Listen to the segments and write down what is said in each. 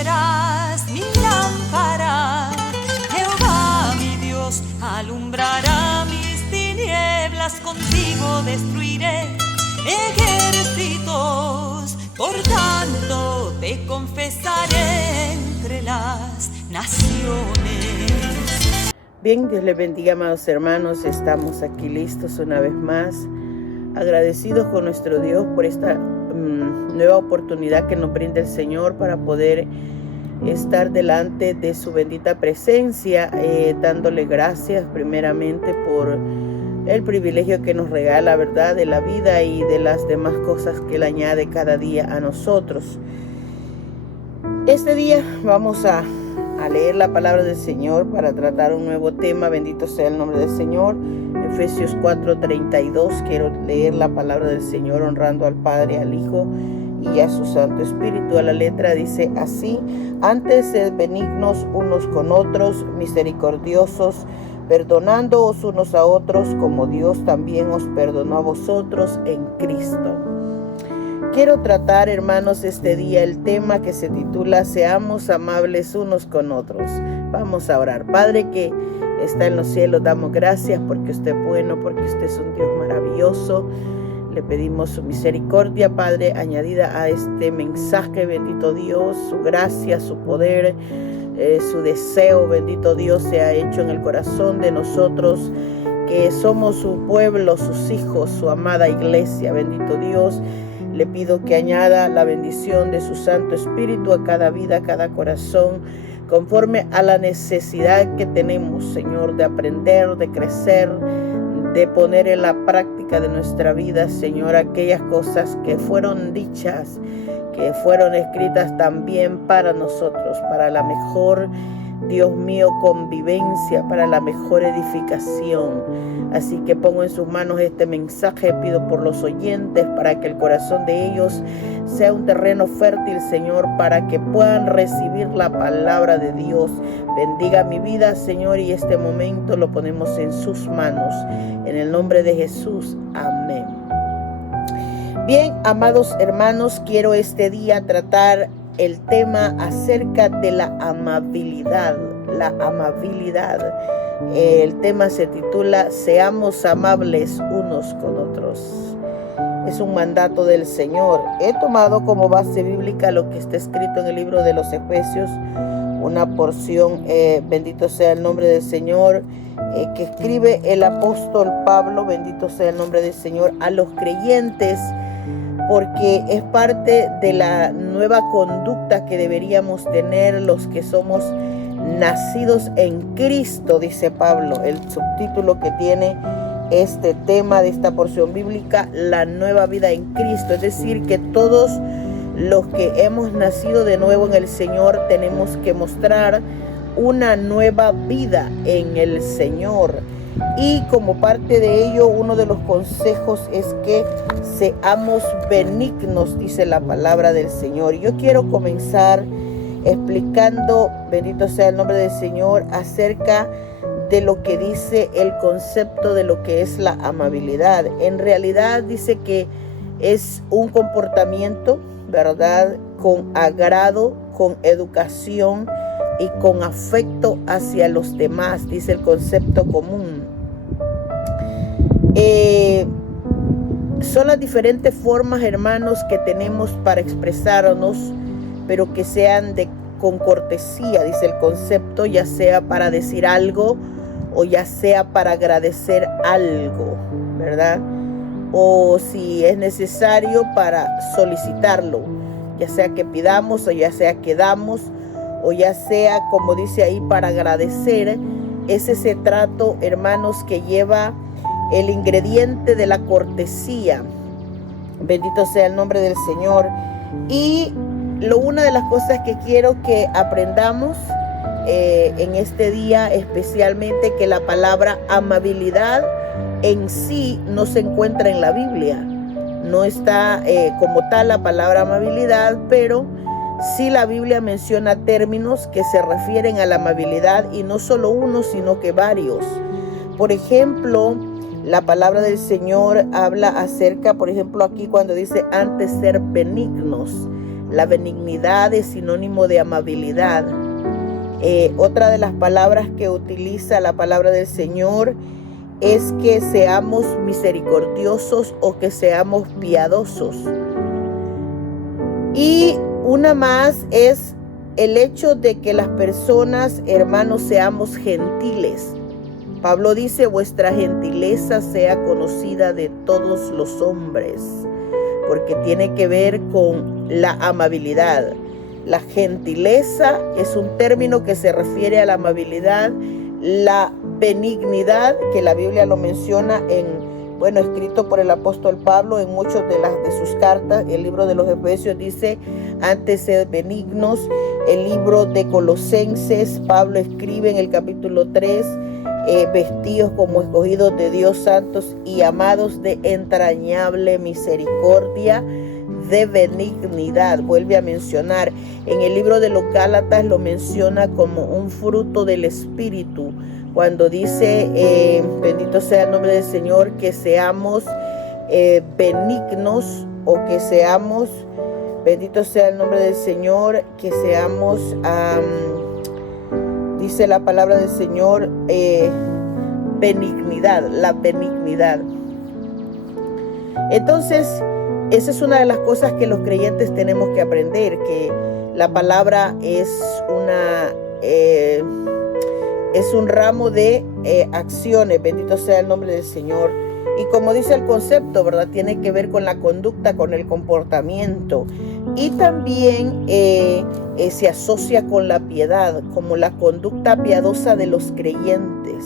serás mi lámpara. Jehová, mi Dios, alumbrará mis tinieblas. Contigo destruiré ejércitos. Por tanto, te confesaré entre las naciones. Bien, Dios les bendiga, amados hermanos. Estamos aquí listos una vez más, agradecidos con nuestro Dios por esta nueva oportunidad que nos brinda el Señor para poder estar delante de su bendita presencia, dándole gracias primeramente por el privilegio que nos regala, ¿verdad?, de la vida y de las demás cosas que Él añade cada día a nosotros. Este día vamos a leer la palabra del Señor para tratar un nuevo tema. Bendito sea el nombre del Señor. Efesios 4:32. Quiero leer la palabra del Señor honrando al Padre, al Hijo y a su Santo Espíritu. A la letra dice así: antes sed benignos unos con otros, misericordiosos, perdonándoos unos a otros, como Dios también os perdonó a vosotros en Cristo. Quiero tratar, hermanos, este día el tema que se titula Seamos amables unos con otros. Vamos a orar. Padre que está en los cielos, damos gracias porque usted es bueno, porque usted es un Dios maravilloso. Le pedimos su misericordia, Padre, añadida a este mensaje, bendito Dios, su gracia, su poder, su deseo, bendito Dios, se ha hecho en el corazón de nosotros, que somos su pueblo, sus hijos, su amada iglesia. Bendito Dios, le pido que añada la bendición de su Santo Espíritu a cada vida, a cada corazón, conforme a la necesidad que tenemos, Señor, de aprender, de crecer, de poner en la práctica de nuestra vida, Señor, aquellas cosas que fueron dichas, que fueron escritas también para nosotros, para la mejor, Dios mío, convivencia, para la mejor edificación. Así que pongo en sus manos este mensaje, pido por los oyentes, para que el corazón de ellos sea un terreno fértil, Señor, para que puedan recibir la palabra de Dios. Bendiga mi vida, Señor, y este momento lo ponemos en sus manos. En el nombre de Jesús, amén. Bien, amados hermanos, quiero este día tratar el tema acerca de la amabilidad. La amabilidad. El tema se titula Seamos amables unos con otros. Es un mandato del Señor. He tomado como base bíblica lo que está escrito en el libro de los Efesios, una porción, bendito sea el nombre del Señor, que escribe el apóstol Pablo, bendito sea el nombre del Señor, a los creyentes, porque es parte de la nueva conducta que deberíamos tener los que somos nacidos en Cristo, dice Pablo. El subtítulo que tiene este tema de esta porción bíblica, la nueva vida en Cristo. Es decir, que todos los que hemos nacido de nuevo en el Señor tenemos que mostrar una nueva vida en el Señor. Y como parte de ello, uno de los consejos es que seamos benignos, dice la palabra del Señor. Yo quiero comenzar explicando, bendito sea el nombre del Señor, acerca de lo que dice el concepto de lo que es la amabilidad. En realidad dice que es un comportamiento, ¿verdad?, con agrado, con educación y con afecto hacia los demás, dice el concepto común. Son las diferentes formas, hermanos, que tenemos para expresarnos, pero que sean con cortesía, dice el concepto, ya sea para decir algo o ya sea para agradecer algo, ¿verdad? O si es necesario para solicitarlo, ya sea que pidamos o ya sea que damos, o ya sea, como dice ahí, para agradecer. Es ese trato, hermanos, que lleva el ingrediente de la cortesía. Bendito sea el nombre del Señor. Y una de las cosas que quiero que aprendamos en este día, especialmente, que la palabra amabilidad en sí no se encuentra en la Biblia. No está como tal la palabra amabilidad, pero sí la Biblia menciona términos que se refieren a la amabilidad, y no solo uno, sino que varios. Por ejemplo, la palabra del Señor habla acerca, por ejemplo, aquí cuando dice antes ser benignos. La benignidad es sinónimo de amabilidad. Otra de las palabras que utiliza la palabra del Señor es que seamos misericordiosos o que seamos piadosos. Y una más es el hecho de que las personas, hermanos, seamos gentiles. Pablo dice, vuestra gentileza sea conocida de todos los hombres, porque tiene que ver con la amabilidad. La gentileza es un término que se refiere a la amabilidad, la benignidad, que la Biblia lo menciona escrito por el apóstol Pablo en muchas de sus cartas. El libro de los Efesios dice, antes sed benignos. El libro de Colosenses, Pablo escribe en el capítulo 3, vestidos como escogidos de Dios, santos y amados, de entrañable misericordia, de benignidad. Vuelve a mencionar. En el libro de los Gálatas lo menciona como un fruto del Espíritu, cuando dice, bendito sea el nombre del Señor, que seamos benignos, o que seamos, bendito sea el nombre del Señor, que seamos, dice la palabra del Señor, benignidad, la benignidad. Entonces, esa es una de las cosas que los creyentes tenemos que aprender, que la palabra es un ramo de acciones. Bendito sea el nombre del Señor. Y como dice el concepto, ¿verdad? Tiene que ver con la conducta, con el comportamiento. Y también se asocia con la piedad, como la conducta piadosa de los creyentes.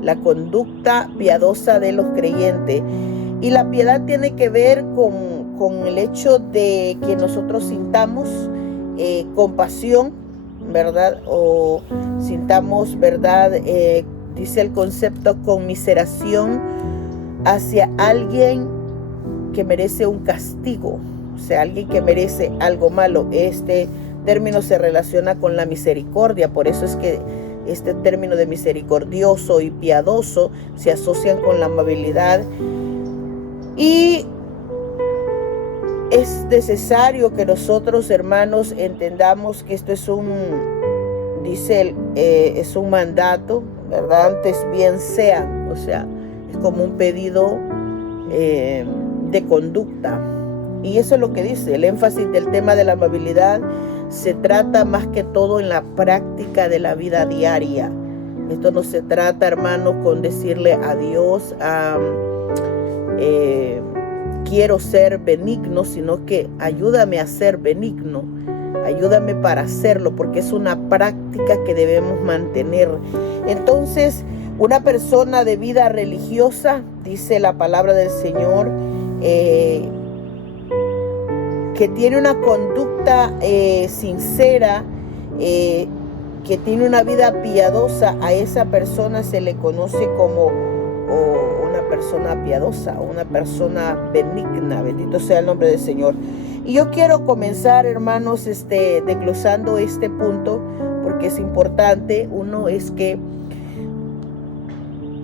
La conducta piadosa de los creyentes. Y la piedad tiene que ver con el hecho de que nosotros sintamos compasión, ¿verdad? O sintamos, ¿verdad? Dice el concepto, conmiseración hacia alguien que merece un castigo, o sea, alguien que merece algo malo. Este término se relaciona con la misericordia, por eso es que este término de misericordioso y piadoso se asocian con la amabilidad. Y es necesario que nosotros, hermanos, entendamos que esto es es un mandato, ¿verdad? Antes bien sean, o sea, es como un pedido de conducta. Y eso es lo que dice, el énfasis del tema de la amabilidad se trata más que todo en la práctica de la vida diaria. Esto no se trata, hermanos, con decirle a Dios, quiero ser benigno, sino que ayúdame a ser benigno, ayúdame para hacerlo, porque es una práctica que debemos mantener. Entonces, una persona de vida religiosa, dice la palabra del Señor, que tiene una conducta sincera, que tiene una vida piadosa, a esa persona se le conoce como una persona piadosa, una persona benigna. Bendito sea el nombre del Señor. Y yo quiero comenzar, hermanos, desglosando este punto, porque es importante. Uno es que,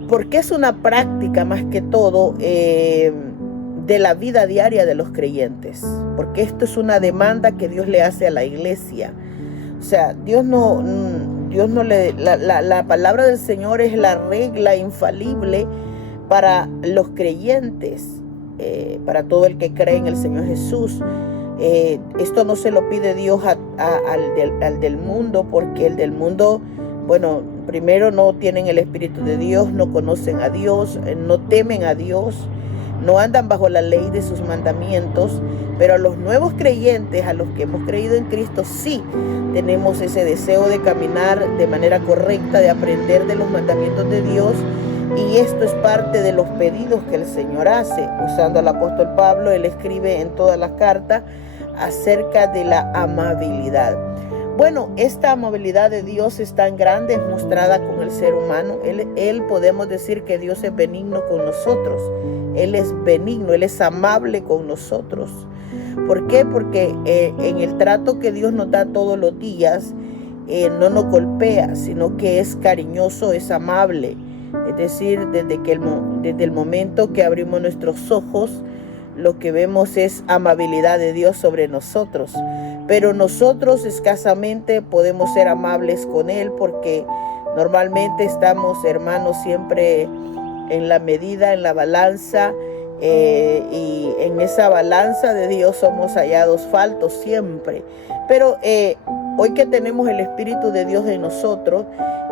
porque es una práctica más que todo de la vida diaria de los creyentes, porque esto es una demanda que Dios le hace a la iglesia. O sea, Dios no le, la palabra del Señor es la regla infalible para los creyentes, para todo el que cree en el Señor Jesús. Esto no se lo pide Dios al del mundo, porque el del mundo, bueno, primero no tienen el Espíritu de Dios, no conocen a Dios, no temen a Dios, no andan bajo la ley de sus mandamientos. Pero a los nuevos creyentes, a los que hemos creído en Cristo, sí tenemos ese deseo de caminar de manera correcta, de aprender de los mandamientos de Dios. Y esto es parte de los pedidos que el Señor hace. Usando al apóstol Pablo, él escribe en todas las cartas acerca de la amabilidad. Bueno, esta amabilidad de Dios es tan grande, es mostrada con el ser humano. Él podemos decir que Dios es benigno con nosotros. Él es benigno, Él es amable con nosotros. ¿Por qué? Porque en el trato que Dios nos da todos los días, no nos golpea, sino que es cariñoso, es amable. Es decir, desde el momento que abrimos nuestros ojos, lo que vemos es amabilidad de Dios sobre nosotros. Pero nosotros escasamente podemos ser amables con Él, porque normalmente estamos, hermanos, siempre en la medida, en la balanza, y en esa balanza de Dios somos hallados faltos siempre. Pero hoy que tenemos el Espíritu de Dios en nosotros,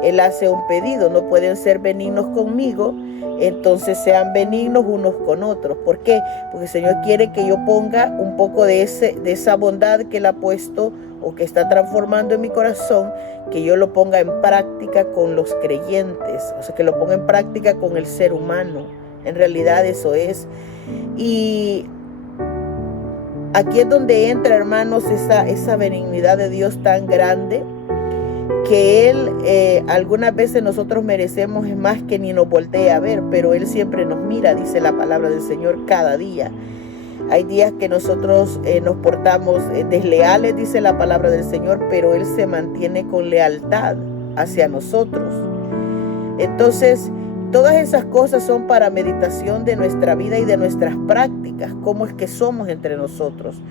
Él hace un pedido: no pueden ser benignos conmigo, entonces sean benignos unos con otros. ¿Por qué? Porque el Señor quiere que yo ponga un poco de esa bondad que Él ha puesto o que está transformando en mi corazón, que yo lo ponga en práctica con los creyentes, o sea, que lo ponga en práctica con el ser humano. En realidad eso es. Y aquí es donde entra, hermanos, esa benignidad de Dios tan grande, que Él algunas veces nosotros merecemos más que ni nos voltea a ver, pero Él siempre nos mira, dice la palabra del Señor, cada día. Hay días que nosotros nos portamos desleales, dice la palabra del Señor, pero Él se mantiene con lealtad hacia nosotros. Entonces, todas esas cosas son para meditación de nuestra vida y de nuestras prácticas, cómo es que somos entre nosotros.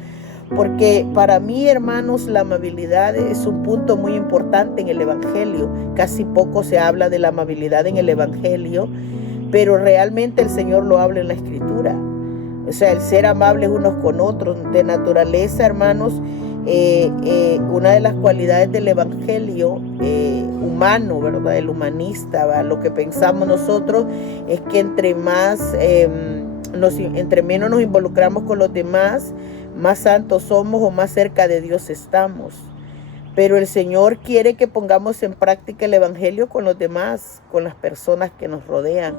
Porque para mí, hermanos, la amabilidad es un punto muy importante en el Evangelio. Casi poco se habla de la amabilidad en el Evangelio, pero realmente el Señor lo habla en la Escritura. O sea, el ser amables unos con otros, de naturaleza, hermanos, una de las cualidades del Evangelio humano, ¿verdad? El humanista, ¿verdad? Lo que pensamos nosotros es que entre menos nos involucramos con los demás, más santos somos o más cerca de Dios estamos. Pero el Señor quiere que pongamos en práctica el Evangelio con los demás, con las personas que nos rodean.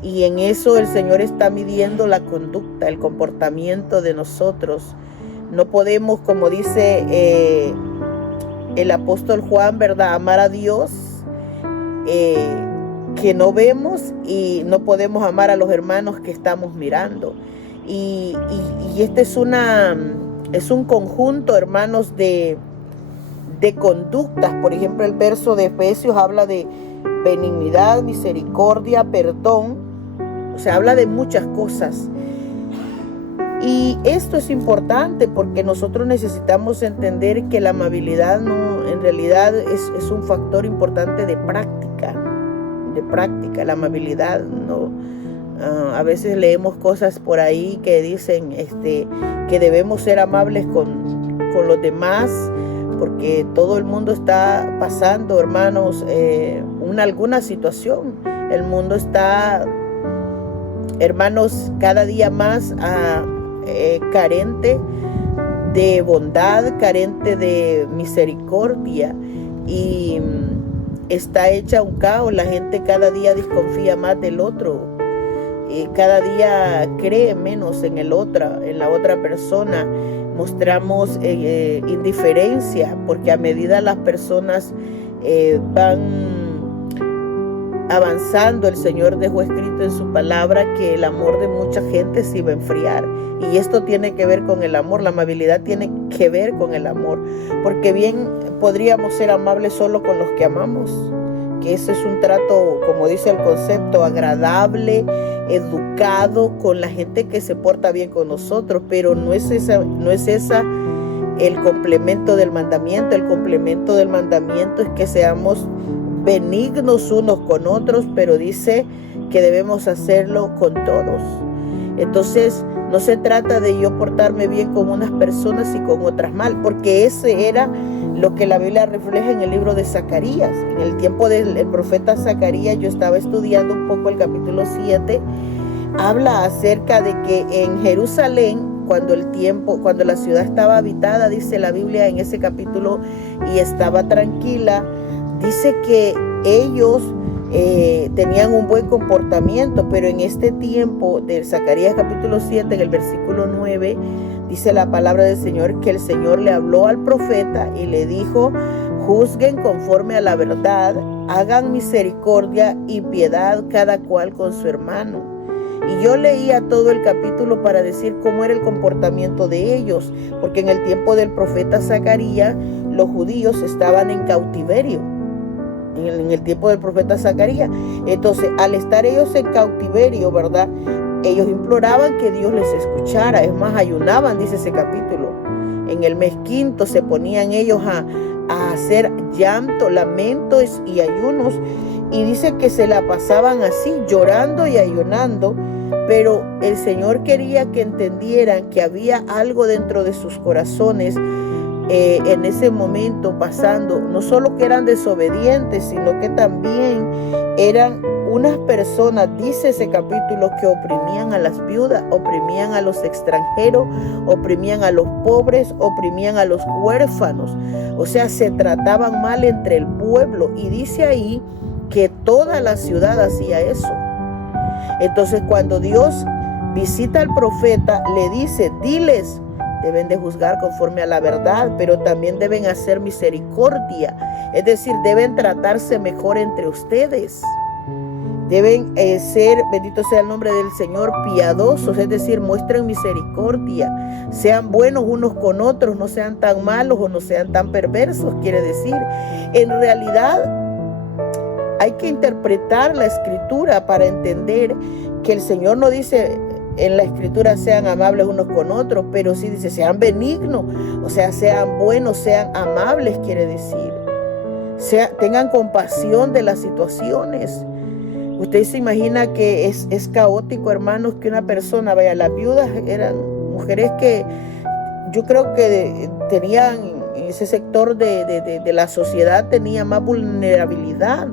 Y en eso el Señor está midiendo la conducta, el comportamiento de nosotros. No podemos, como dice el apóstol Juan, ¿verdad?, amar a Dios que no vemos, y no podemos amar a los hermanos que estamos mirando. Y este es un conjunto, hermanos, de conductas. Por ejemplo, el verso de Efesios habla de benignidad, misericordia, perdón. O sea, habla de muchas cosas. Y esto es importante porque nosotros necesitamos entender que la amabilidad en realidad es un factor importante de práctica. La amabilidad, ¿no? A veces leemos cosas por ahí que dicen que debemos ser amables con los demás, porque todo el mundo está pasando, hermanos, alguna situación. El mundo está, hermanos, cada día más carente de bondad, carente de misericordia, y está hecha un caos. La gente cada día desconfía más del otro, cada día cree menos en la otra persona. Mostramos indiferencia, porque a medida las personas van avanzando, el Señor dejó escrito en su palabra que el amor de mucha gente se iba a enfriar. Y esto tiene que ver con el amor. La amabilidad tiene que ver con el amor, porque bien podríamos ser amables solo con los que amamos, que ese es un trato, como dice el concepto, agradable, educado con la gente que se porta bien con nosotros. Pero no es esa el complemento del mandamiento. El complemento del mandamiento es que seamos benignos unos con otros, pero dice que debemos hacerlo con todos. Entonces, no se trata de yo portarme bien con unas personas y con otras mal, porque ese era lo que la Biblia refleja en el libro de Zacarías. En el tiempo del profeta Zacarías, yo estaba estudiando un poco el capítulo 7, habla acerca de que en Jerusalén, cuando la ciudad estaba habitada, dice la Biblia en ese capítulo, y estaba tranquila, dice que ellos tenían un buen comportamiento. Pero en este tiempo de Zacarías capítulo 7, en el versículo 9, dice la palabra del Señor que el Señor le habló al profeta y le dijo: juzguen conforme a la verdad, hagan misericordia y piedad cada cual con su hermano. Y yo leía todo el capítulo para decir cómo era el comportamiento de ellos, porque en el tiempo del profeta Zacarías los judíos estaban en cautiverio. En el tiempo del profeta Zacarías. Entonces, al estar ellos en cautiverio, ¿verdad?, ellos imploraban que Dios les escuchara. Es más, ayunaban, dice ese capítulo. En el mes quinto se ponían ellos a hacer llanto, lamentos y ayunos. Y dice que se la pasaban así, llorando y ayunando. Pero el Señor quería que entendieran que había algo dentro de sus corazones en ese momento pasando. No solo que eran desobedientes, sino que también eran unas personas, dice ese capítulo, que oprimían a las viudas, oprimían a los extranjeros, oprimían a los pobres, oprimían a los huérfanos. O sea, se trataban mal entre el pueblo. Y dice ahí que toda la ciudad hacía eso. Entonces, cuando Dios visita al profeta, le dice, diles, deben de juzgar conforme a la verdad, pero también deben hacer misericordia. Es decir, deben tratarse mejor entre ustedes. Deben ser, bendito sea el nombre del Señor, piadosos, es decir, muestren misericordia. Sean buenos unos con otros, no sean tan malos o no sean tan perversos, quiere decir. En realidad, hay que interpretar la Escritura para entender que el Señor no dice en la Escritura sean amables unos con otros, pero sí dice sean benignos, o sea, sean buenos, sean amables, quiere decir. Tengan compasión de las situaciones. Usted se imagina que es caótico, hermanos, que una persona, vaya, las viudas eran mujeres que yo creo que tenían, ese sector de la sociedad tenía más vulnerabilidad.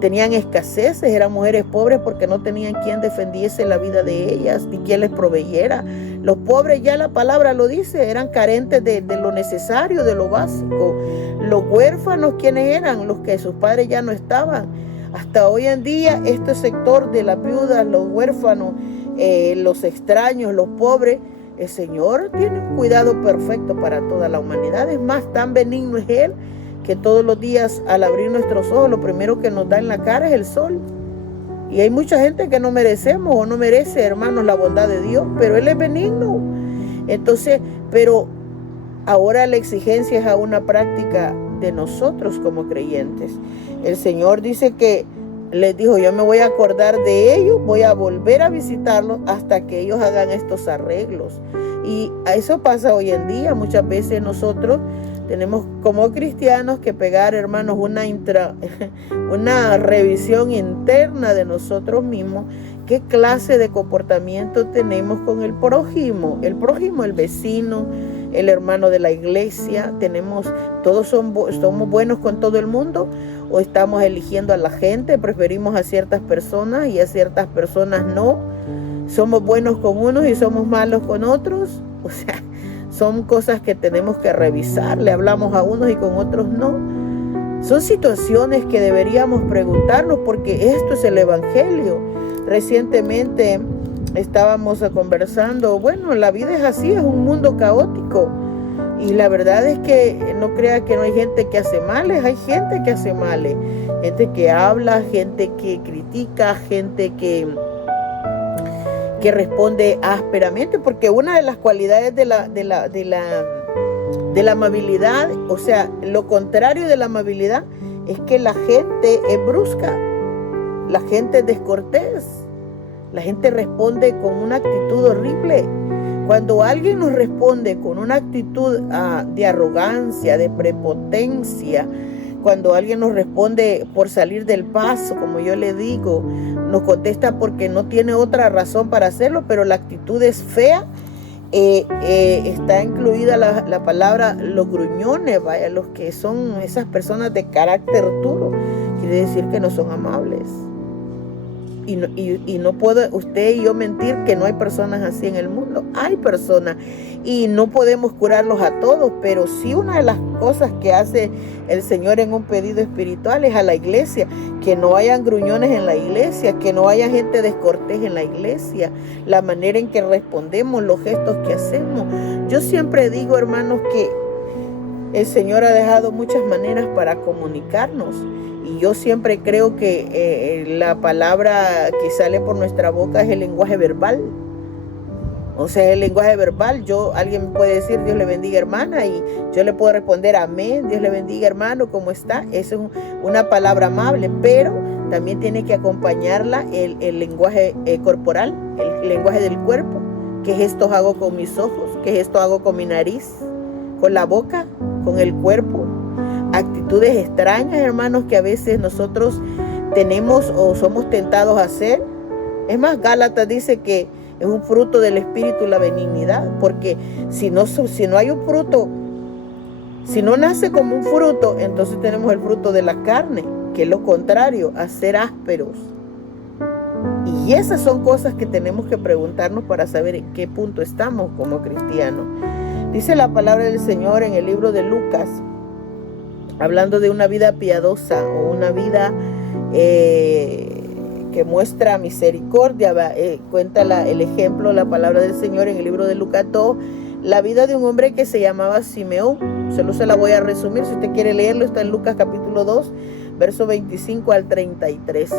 Tenían escaseces, eran mujeres pobres porque no tenían quien defendiese la vida de ellas ni quien les proveyera. Los pobres, ya la palabra lo dice, eran carentes de lo necesario, de lo básico. Los huérfanos, ¿quiénes eran? Los que sus padres ya no estaban. Hasta hoy en día, este sector de las viudas, los huérfanos, los extraños, los pobres, el Señor tiene un cuidado perfecto para toda la humanidad. Es más, tan benigno es Él, que todos los días al abrir nuestros ojos lo primero que nos da en la cara es el sol. Y hay mucha gente que no merecemos o no merece, hermanos, la bondad de Dios, pero Él es benigno. Entonces, pero ahora la exigencia es a una práctica de nosotros como creyentes. El Señor dice que les dijo, yo me voy a acordar de ellos, voy a volver a visitarlos hasta que ellos hagan estos arreglos. Y eso pasa hoy en día. Muchas veces nosotros tenemos como cristianos que pegar, hermanos, una revisión interna de nosotros mismos. ¿Qué clase de comportamiento tenemos con el prójimo? El prójimo, el vecino, el hermano de la iglesia. Todos somos buenos con todo el mundo, o estamos eligiendo a la gente, preferimos a ciertas personas y a ciertas personas no. Somos buenos con unos y somos malos con otros. O sea, son cosas que tenemos que revisar. Le hablamos a unos y con otros no. Son situaciones que deberíamos preguntarnos, porque esto es el Evangelio. Recientemente estábamos conversando, bueno, la vida es así, es un mundo caótico. Y la verdad es que no crea que no hay gente que hace males, hay gente que hace males. Gente que habla, gente que critica, gente que responde ásperamente, porque una de las cualidades de la amabilidad, o sea, lo contrario de la amabilidad es que la gente es brusca, la gente es descortés, la gente responde con una actitud horrible. Cuando alguien nos responde con una actitud de arrogancia, de prepotencia, cuando alguien nos responde por salir del paso, como yo le digo, nos contesta porque no tiene otra razón para hacerlo, pero la actitud es fea. Está incluida la palabra los gruñones, vaya, los que son esas personas de carácter duro, quiere decir que no son amables. Y no puede usted y yo mentir que no hay personas así en el mundo. Hay personas y no podemos curarlos a todos, pero sí una de las cosas que hace el Señor en un pedido espiritual es a la iglesia, que no hayan gruñones en la iglesia, que no haya gente descortés en la iglesia, la manera en que respondemos, los gestos que hacemos. Yo siempre digo, hermanos, que el Señor ha dejado muchas maneras para comunicarnos. Y yo siempre creo que la palabra que sale por nuestra boca es el lenguaje verbal. O sea, el lenguaje verbal, alguien puede decir Dios le bendiga hermana y yo le puedo responder amén, Dios le bendiga hermano, ¿cómo está? Eso es una palabra amable, pero también tiene que acompañarla el lenguaje corporal, el lenguaje del cuerpo. ¿Qué gestos hago con mis ojos? ¿Qué gestos hago con mi nariz? ¿Con la boca? ¿Con el cuerpo? Actitudes extrañas, hermanos, que a veces nosotros tenemos o somos tentados a hacer. Es más, Gálatas dice que es un fruto del Espíritu la benignidad, porque si no hay un fruto, si no nace como un fruto, entonces tenemos el fruto de la carne, que es lo contrario, a ser ásperos. Y esas son cosas que tenemos que preguntarnos para saber en qué punto estamos como cristianos. Dice la palabra del Señor en el libro de Lucas, hablando de una vida piadosa o una vida que muestra misericordia, cuenta el ejemplo, la palabra del Señor en el libro de Lucas 2, la vida de un hombre que se llamaba Simeón. Solo se la voy a resumir, si usted quiere leerlo, está en Lucas capítulo 2, verso 25 al 33.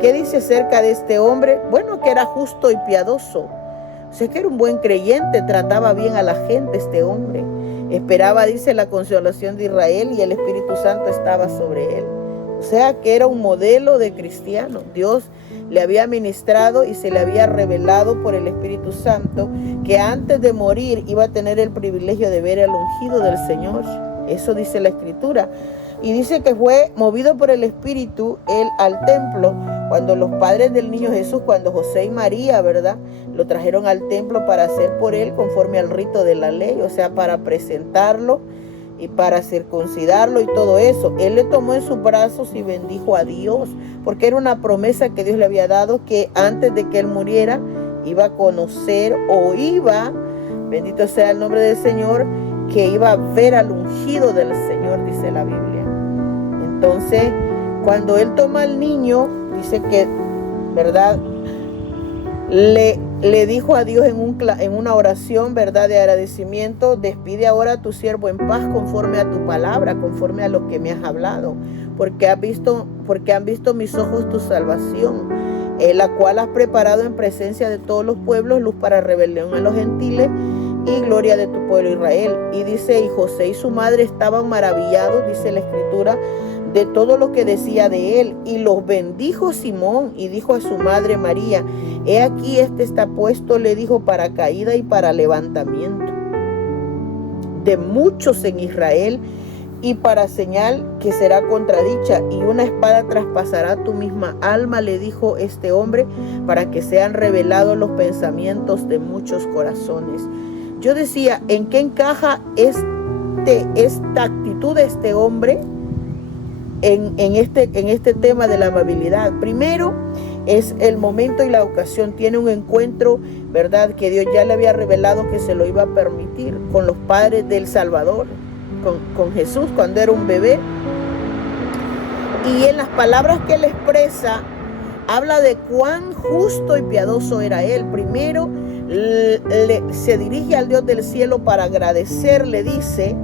¿Qué dice acerca de este hombre? Bueno, que era justo y piadoso. O sea, que era un buen creyente, trataba bien a la gente este hombre. Esperaba, dice, la consolación de Israel y el Espíritu Santo estaba sobre él. O sea, que era un modelo de cristiano. Dios le había ministrado y se le había revelado por el Espíritu Santo que antes de morir iba a tener el privilegio de ver al ungido del Señor. Eso dice la Escritura. Y dice que fue movido por el Espíritu él al templo cuando los padres del niño Jesús, cuando José y María, ¿verdad?, lo trajeron al templo para hacer por él conforme al rito de la ley, o sea, para presentarlo y para circuncidarlo y todo eso. Él le tomó en sus brazos y bendijo a Dios, porque era una promesa que Dios le había dado, que antes de que él muriera iba a conocer o iba, bendito sea el nombre del Señor, que iba a ver al ungido del Señor, dice la Biblia. Entonces, cuando él toma al niño, dice que, ¿verdad?, le dijo a Dios en una oración, ¿verdad?, de agradecimiento: despide ahora a tu siervo en paz conforme a tu palabra, conforme a lo que me has hablado, porque han visto mis ojos tu salvación, la cual has preparado en presencia de todos los pueblos, luz para rebelión a los gentiles y gloria de tu pueblo Israel. Y dice, y José y su madre estaban maravillados, dice la Escritura, de todo lo que decía de él, y los bendijo Simón y dijo a su madre María: he aquí este está puesto, le dijo, para caída y para levantamiento de muchos en Israel, y para señal que será contradicha, y una espada traspasará tu misma alma, le dijo este hombre, para que sean revelados los pensamientos de muchos corazones. Yo decía, ¿en qué encaja esta actitud de este hombre en este tema de la amabilidad? Primero, es el momento y la ocasión. Tiene un encuentro, ¿verdad?, que Dios ya le había revelado que se lo iba a permitir con los padres del Salvador, con Jesús cuando era un bebé. Y en las palabras que él expresa, habla de cuán justo y piadoso era él. Primero, se dirige al Dios del cielo para agradecer, le dice,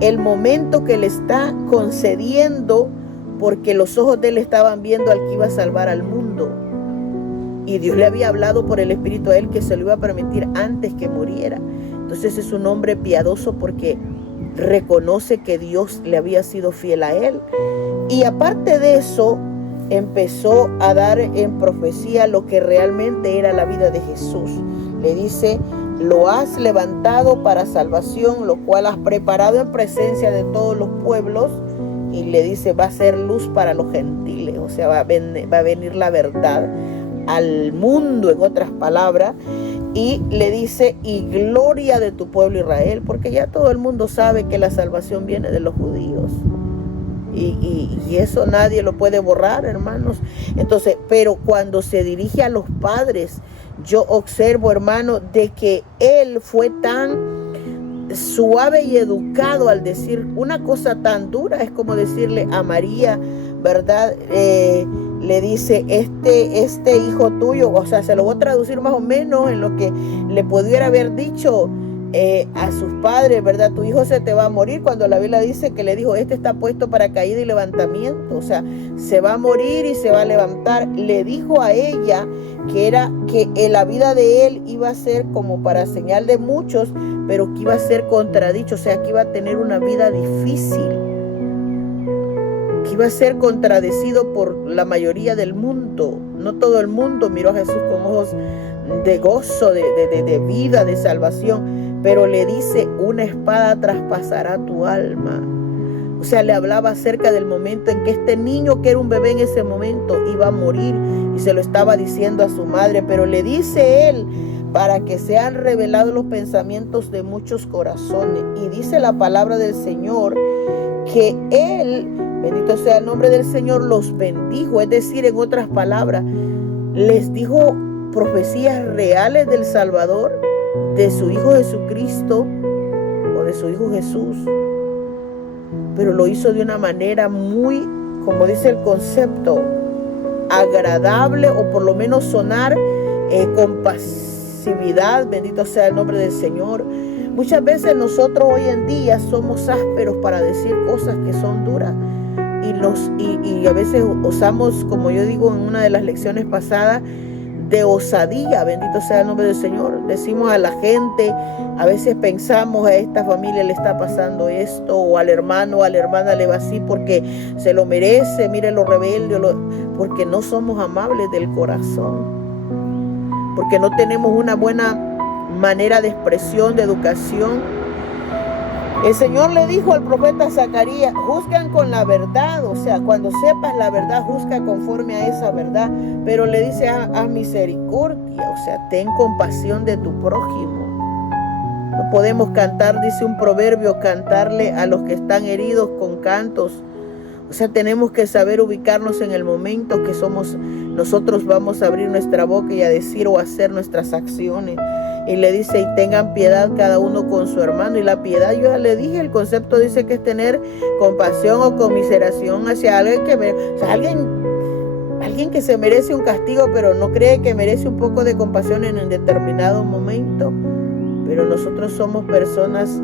el momento que le está concediendo, porque los ojos de él estaban viendo al que iba a salvar al mundo. Y Dios le había hablado por el Espíritu a él que se lo iba a permitir antes que muriera. Entonces es un hombre piadoso porque reconoce que Dios le había sido fiel a él. Y aparte de eso, empezó a dar en profecía lo que realmente era la vida de Jesús. Le dice, lo has levantado para salvación, lo cual has preparado en presencia de todos los pueblos. Y le dice, va a ser luz para los gentiles, o sea, va a venir la verdad al mundo, en otras palabras. Y le dice, y gloria de tu pueblo Israel, porque ya todo el mundo sabe que la salvación viene de los judíos. Y eso nadie lo puede borrar, hermanos. Entonces, pero cuando se dirige a los padres, yo observo, hermano, de que él fue tan suave y educado al decir una cosa tan dura. Es como decirle a María, ¿verdad? Le dice, este hijo tuyo, o sea, se lo voy a traducir más o menos en lo que le pudiera haber dicho, a sus padres, ¿verdad? Tu hijo se te va a morir, cuando la Biblia dice que le dijo, este está puesto para caída y levantamiento, o sea, se va a morir y se va a levantar. Le dijo a ella que la vida de él iba a ser como para señal de muchos, pero que iba a ser contradicho, o sea, que iba a tener una vida difícil, que iba a ser contradecido por la mayoría del mundo. No todo el mundo miró a Jesús con ojos de gozo, de vida, de salvación, pero le dice, una espada traspasará tu alma. O sea, le hablaba acerca del momento en que este niño, que era un bebé en ese momento, iba a morir, y se lo estaba diciendo a su madre, pero le dice él, para que sean revelados los pensamientos de muchos corazones. Y dice la palabra del Señor que él, bendito sea el nombre del Señor, los bendijo, es decir, en otras palabras, les dijo profecías reales del Salvador, de su Hijo Jesucristo o de su Hijo Jesús, pero lo hizo de una manera muy, como dice el concepto, agradable, o por lo menos sonar con pasividad. Bendito sea el nombre del Señor. Muchas veces nosotros hoy en día somos ásperos para decir cosas que son duras, y a veces usamos, como yo digo en una de las lecciones pasadas, de osadía. Bendito sea el nombre del Señor. Decimos a la gente, a veces pensamos, a esta familia le está pasando esto, o al hermano o a la hermana le va así porque se lo merece, mire lo rebelde, porque no somos amables del corazón, porque no tenemos una buena manera de expresión, de educación. El Señor le dijo al profeta Zacarías, juzgan con la verdad, o sea, cuando sepas la verdad, juzga conforme a esa verdad, pero le dice, haz misericordia, o sea, ten compasión de tu prójimo. No podemos cantar, dice un proverbio, cantarle a los que están heridos con cantos. O sea, tenemos que saber ubicarnos en el momento que nosotros vamos a abrir nuestra boca y a decir o hacer nuestras acciones. Y le dice, y tengan piedad cada uno con su hermano. Y la piedad, yo ya le dije, el concepto dice que es tener compasión o conmiseración hacia alguien alguien que se merece un castigo, pero no cree que merece un poco de compasión en un determinado momento. Pero nosotros somos personas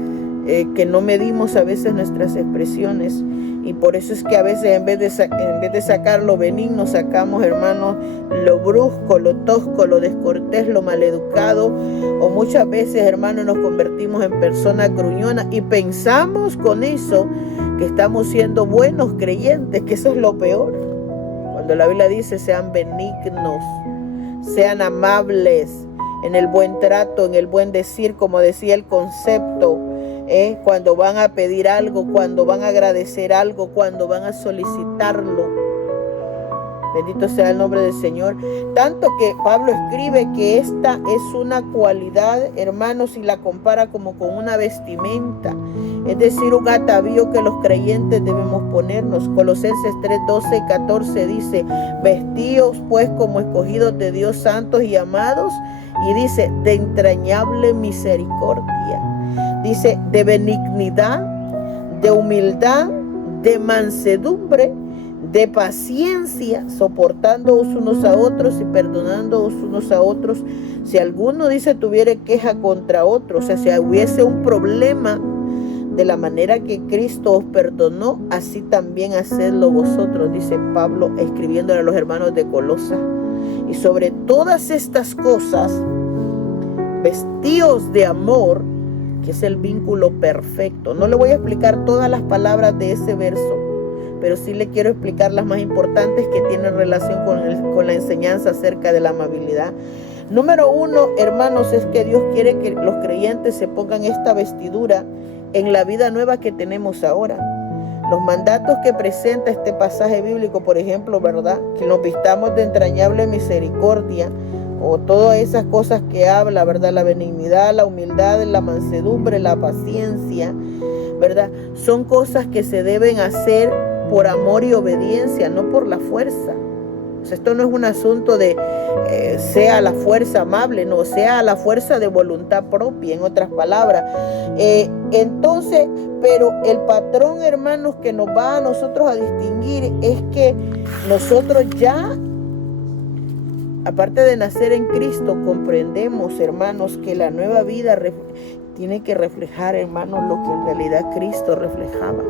que no medimos a veces nuestras expresiones, y por eso es que a veces en vez de sacar lo benigno, sacamos, hermanos, lo brusco, lo tosco, lo descortés, lo maleducado, o muchas veces, hermanos, nos convertimos en personas gruñonas y pensamos con eso que estamos siendo buenos creyentes, que eso es lo peor. Cuando la Biblia dice, sean benignos, sean amables, en el buen trato, en el buen decir, como decía el concepto, cuando van a pedir algo, cuando van a agradecer algo, cuando van a solicitarlo. Bendito sea el nombre del Señor. Tanto que Pablo escribe que esta es una cualidad, hermanos, y la compara como con una vestimenta, es decir, un atavío que los creyentes debemos ponernos. Colosenses 3, 12 y 14 dice, vestíos pues como escogidos de Dios, santos y amados, y dice, de entrañable misericordia. Dice, de benignidad, de humildad, de mansedumbre, de paciencia, soportándoos unos a otros y perdonándoos unos a otros. Si alguno, dice, tuviera queja contra otro, o sea, si hubiese un problema, de la manera que Cristo os perdonó, así también hacedlo vosotros, dice Pablo, escribiéndole a los hermanos de Colosas. Y sobre todas estas cosas, vestíos de amor, que es el vínculo perfecto. No le voy a explicar todas las palabras de ese verso, pero sí le quiero explicar las más importantes que tienen relación con la enseñanza acerca de la amabilidad. Número 1, hermanos, es que Dios quiere que los creyentes se pongan esta vestidura en la vida nueva que tenemos ahora. Los mandatos que presenta este pasaje bíblico, por ejemplo, ¿verdad? Que nos vistamos de entrañable misericordia, o todas esas cosas que habla, ¿verdad? La benignidad, la humildad, la mansedumbre, la paciencia, ¿verdad? Son cosas que se deben hacer por amor y obediencia, no por la fuerza. O sea, esto no es un asunto de sea la fuerza amable, no, sea la fuerza de voluntad propia, en otras palabras. Entonces, pero el patrón, hermanos, que nos va a nosotros a distinguir es que nosotros ya, aparte de nacer en Cristo, comprendemos, hermanos, que la nueva vida tiene que reflejar, hermanos, lo que en realidad Cristo reflejaba.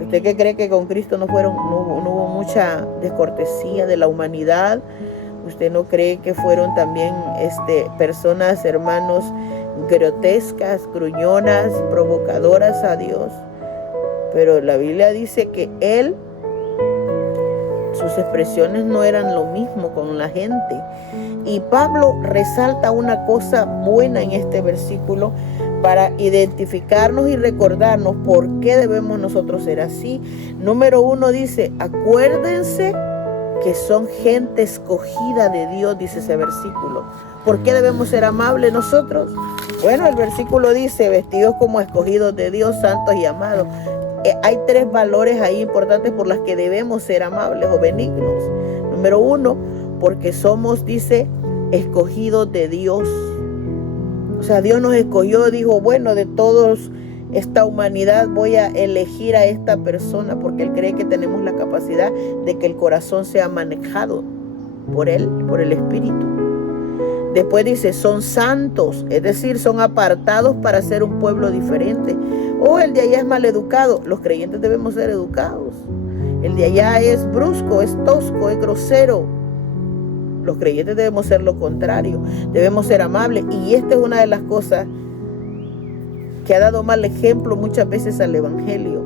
¿Usted qué cree que con Cristo no hubo mucha descortesía de la humanidad? ¿Usted no cree que fueron también personas, hermanos, grotescas, gruñonas, provocadoras a Dios? Pero la Biblia dice que Él, sus expresiones no eran lo mismo con la gente. Y Pablo resalta una cosa buena en este versículo para identificarnos y recordarnos por qué debemos nosotros ser así. Número 1 dice, acuérdense que son gente escogida de Dios, dice ese versículo. ¿Por qué debemos ser amables nosotros? Bueno, el versículo dice, vestidos como escogidos de Dios, santos y amados. Hay 3 valores ahí importantes por las que debemos ser amables o benignos. Número 1, porque somos, dice, escogidos de Dios. O sea, Dios nos escogió, dijo, bueno, de todos esta humanidad voy a elegir a esta persona, porque Él cree que tenemos la capacidad de que el corazón sea manejado por Él, por el Espíritu. Después dice, son santos, es decir, son apartados para ser un pueblo diferente. El de allá es maleducado. Los creyentes debemos ser educados. El de allá es brusco, es tosco, es grosero. Los creyentes debemos ser lo contrario. Debemos ser amables. Y esta es una de las cosas que ha dado mal ejemplo muchas veces al evangelio.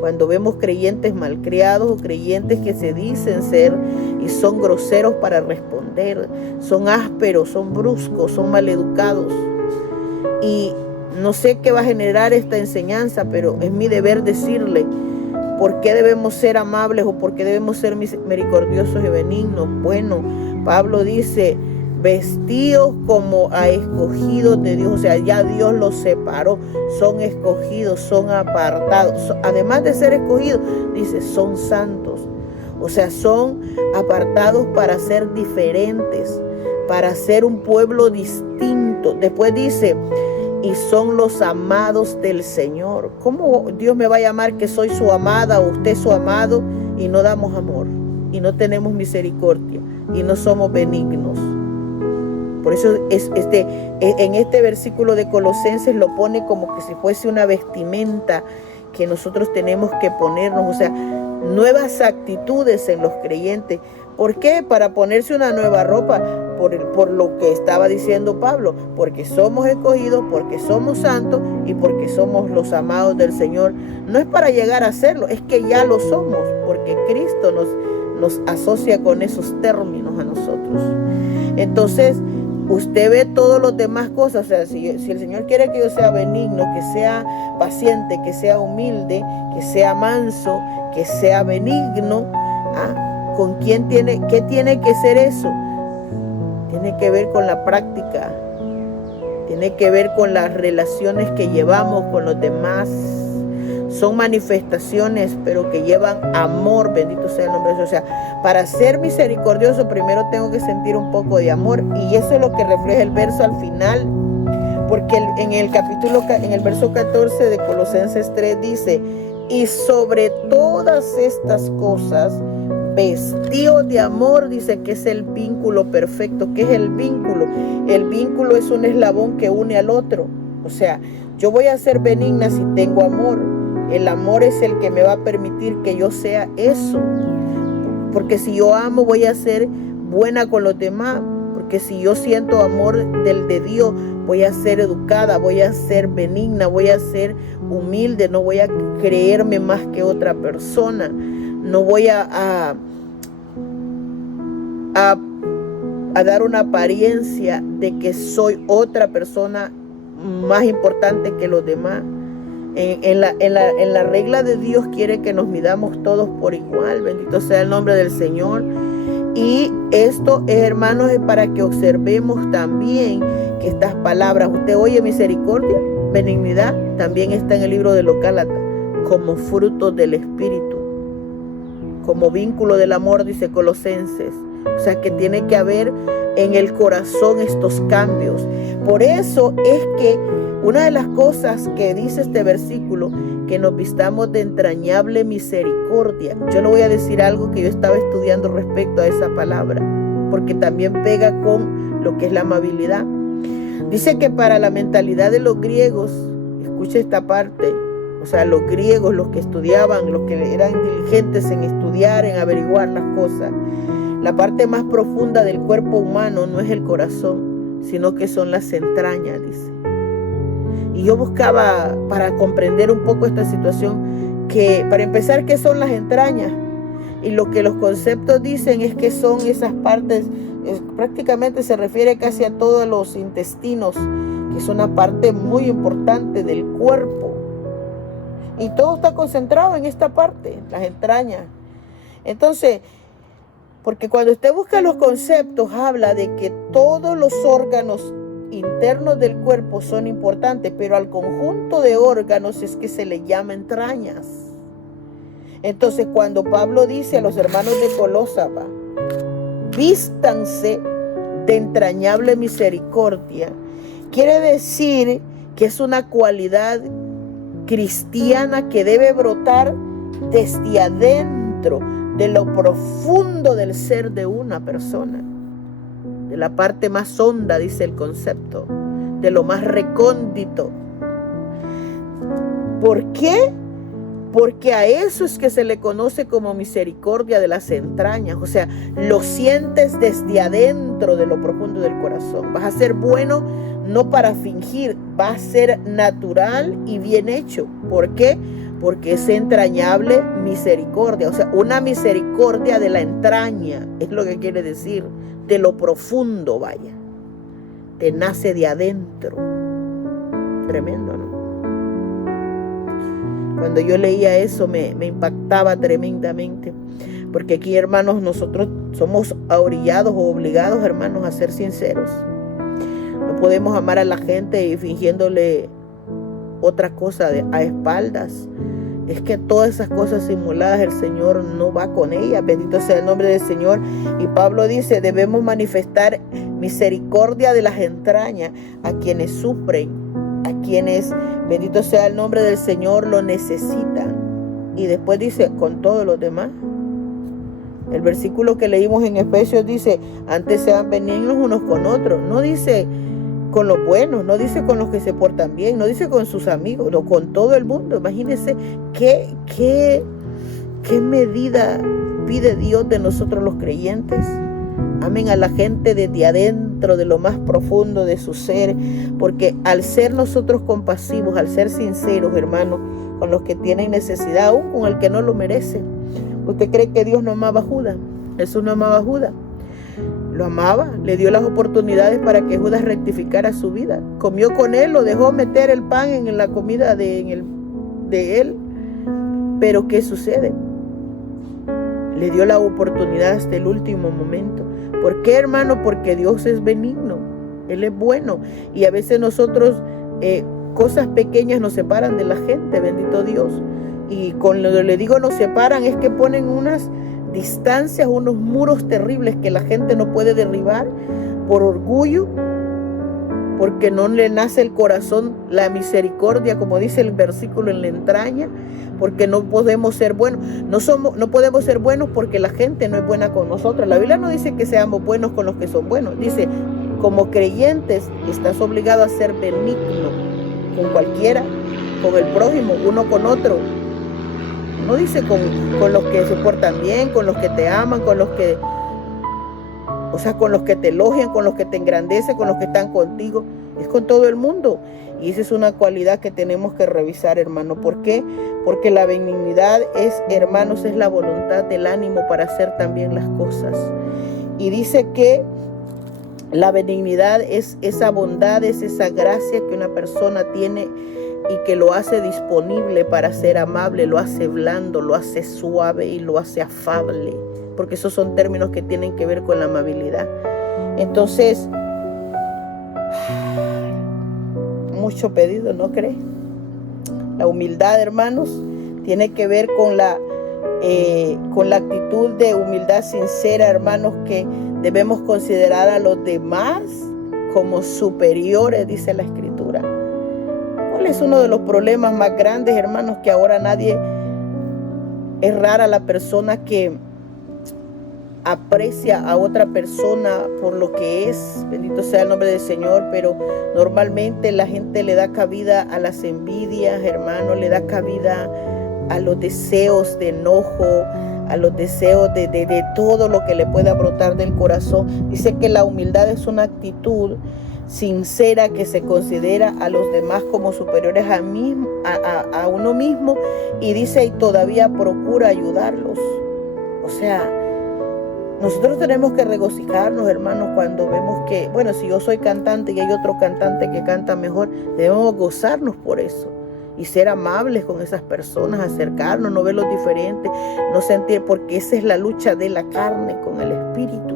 Cuando vemos creyentes malcriados o creyentes que se dicen ser y son groseros para responder, son ásperos, son bruscos, son maleducados. Y no sé qué va a generar esta enseñanza, pero es mi deber decirle por qué debemos ser amables o por qué debemos ser misericordiosos y benignos. Bueno, Pablo dice, vestidos como a escogidos de Dios, o sea, ya Dios los separó, son escogidos, son apartados. Además de ser escogidos, dice, son santos, o sea, son apartados para ser diferentes, para ser un pueblo distinto. Después dice, y son los amados del Señor. ¿Cómo Dios me va a llamar que soy su amada o usted su amado y no damos amor, y no tenemos misericordia, y no somos benignos? Por eso en este versículo de Colosenses lo pone como que si fuese una vestimenta que nosotros tenemos que ponernos, o sea, nuevas actitudes en los creyentes. ¿Por qué? Para ponerse una nueva ropa, por lo que estaba diciendo Pablo, porque somos escogidos, porque somos santos y porque somos los amados del Señor. No es para llegar a serlo, es que ya lo somos, porque Cristo nos asocia con esos términos a nosotros. Entonces, usted ve todas las demás cosas, o sea, si el Señor quiere que yo sea benigno, que sea paciente, que sea humilde, que sea manso, que sea benigno, qué tiene que ser eso? Tiene que ver con la práctica, tiene que ver con las relaciones que llevamos con los demás. Son manifestaciones, pero que llevan amor, bendito sea el nombre de Dios. O sea, para ser misericordioso, primero tengo que sentir un poco de amor, y eso es lo que refleja el verso al final, porque en el verso 14 de Colosenses 3 dice, y sobre todas estas cosas, vestidos de amor, dice que es el vínculo perfecto. ¿Qué es el vínculo? El vínculo es un eslabón que une al otro. O sea, yo voy a ser benigna si tengo amor. El amor es el que me va a permitir que yo sea eso. Porque si yo amo, voy a ser buena con los demás. Porque si yo siento amor del de Dios, voy a ser educada, voy a ser benigna, voy a ser humilde, no voy a creerme más que otra persona. No voy a dar una apariencia de que soy otra persona más importante que los demás. En la regla de Dios quiere que nos midamos todos por igual. Bendito sea el nombre del Señor. Y esto, hermanos, es para que observemos también que estas palabras, usted oye misericordia, benignidad, también está en el libro de los Gálatas, como fruto del Espíritu, como vínculo del amor, dice Colosenses. O sea, que tiene que haber en el corazón estos cambios. Por eso es que una de las cosas que dice este versículo, que nos vistamos de entrañable misericordia. Yo le voy a decir algo que yo estaba estudiando respecto a esa palabra, porque también pega con lo que es la amabilidad. Dice que para la mentalidad de los griegos, escucha esta parte, o sea, los griegos, los que estudiaban, los que eran diligentes en estudiar, en averiguar las cosas, la parte más profunda del cuerpo humano no es el corazón, sino que son las entrañas, dice. Y yo buscaba, para comprender un poco esta situación, que para empezar, ¿qué son las entrañas? Y lo que los conceptos dicen es que son esas partes, prácticamente se refiere casi a todos los intestinos, que es una parte muy importante del cuerpo. Y todo está concentrado en esta parte, las entrañas. Entonces, porque cuando usted busca los conceptos, habla de que todos los órganos internos del cuerpo son importantes, pero al conjunto de órganos es que se le llama entrañas. Entonces, cuando Pablo dice a los hermanos de Colosas, vístanse de entrañable misericordia, quiere decir que es una cualidad cristiana que debe brotar desde adentro, de lo profundo del ser de una persona, de la parte más honda, dice el concepto, de lo más recóndito. ¿Por qué? Porque a eso es que se le conoce como misericordia de las entrañas. O sea, lo sientes desde adentro de lo profundo del corazón. Vas a ser bueno no para fingir, va a ser natural y bien hecho. ¿Por qué? Porque es entrañable misericordia. O sea, una misericordia de la entraña, es lo que quiere decir, de lo profundo, vaya. Te nace de adentro. Tremendo, ¿no? Cuando yo leía eso me impactaba tremendamente, porque aquí, hermanos, nosotros somos orillados o obligados, hermanos, a ser sinceros. No podemos amar a la gente y fingiéndole otra cosa a espaldas. Es que todas esas cosas simuladas el Señor no va con ellas. Bendito sea el nombre del Señor. Y Pablo dice, debemos manifestar misericordia de las entrañas a quienes sufren, a quienes, bendito sea el nombre del Señor, lo necesitan. Y después dice, con todos los demás. El versículo que leímos en Efesios dice, antes sean benignos unos con otros. No dice con los buenos, no dice con los que se portan bien, no dice con sus amigos, no, con todo el mundo. Imagínense qué medida pide Dios de nosotros los creyentes. Amen a la gente desde adentro, de lo más profundo de su ser, porque al ser nosotros compasivos, al ser sinceros, hermanos, con los que tienen necesidad, aún con el que no lo merece. ¿Usted cree que Dios no amaba a Judas? Jesús no amaba a Judas. Lo amaba, le dio las oportunidades para que Judas rectificara su vida. Comió con él, lo dejó meter el pan en la comida de él. Pero ¿qué sucede? Le dio la oportunidad hasta el último momento. ¿Por qué, hermano? Porque Dios es benigno, Él es bueno. Y a veces nosotros, cosas pequeñas nos separan de la gente, bendito Dios. Y con lo que le digo nos separan es que ponen unas distancias, unos muros terribles que la gente no puede derribar por orgullo, porque no le nace el corazón la misericordia, como dice el versículo, en la entraña, porque no podemos ser buenos. No podemos ser buenos porque la gente no es buena con nosotros. La Biblia no dice que seamos buenos con los que son buenos. Dice, como creyentes estás obligado a ser benigno con cualquiera, con el prójimo, uno con otro. No dice con los que se portan bien, con los que te aman, con los que te elogian, con los que te engrandecen, con los que están contigo. Es con todo el mundo. Y esa es una cualidad que tenemos que revisar, hermano. ¿Por qué? Porque la benignidad es, hermanos, es la voluntad del ánimo para hacer también las cosas. Y dice que la benignidad es esa bondad, es esa gracia que una persona tiene y que lo hace disponible para ser amable, lo hace blando, lo hace suave y lo hace afable, porque esos son términos que tienen que ver con la amabilidad. Entonces, mucho pedido, ¿no cree? La humildad, hermanos, tiene que ver con la actitud de humildad sincera, hermanos, que debemos considerar a los demás como superiores, dice la Escritura. ¿Cuál es uno de los problemas más grandes, hermanos? Que ahora es rara la persona que aprecia a otra persona por lo que es, bendito sea el nombre del Señor, pero normalmente la gente le da cabida a las envidias, hermano, le da cabida a los deseos de enojo, a los deseos de todo lo que le pueda brotar del corazón. Dice que la humildad es una actitud sincera que se considera a los demás como superiores a uno mismo, y dice, y todavía procura ayudarlos. O sea, nosotros tenemos que regocijarnos, hermanos, cuando vemos que, bueno, si yo soy cantante y hay otro cantante que canta mejor, debemos gozarnos por eso y ser amables con esas personas, acercarnos, no verlos diferentes, no sentir, porque esa es la lucha de la carne con el espíritu.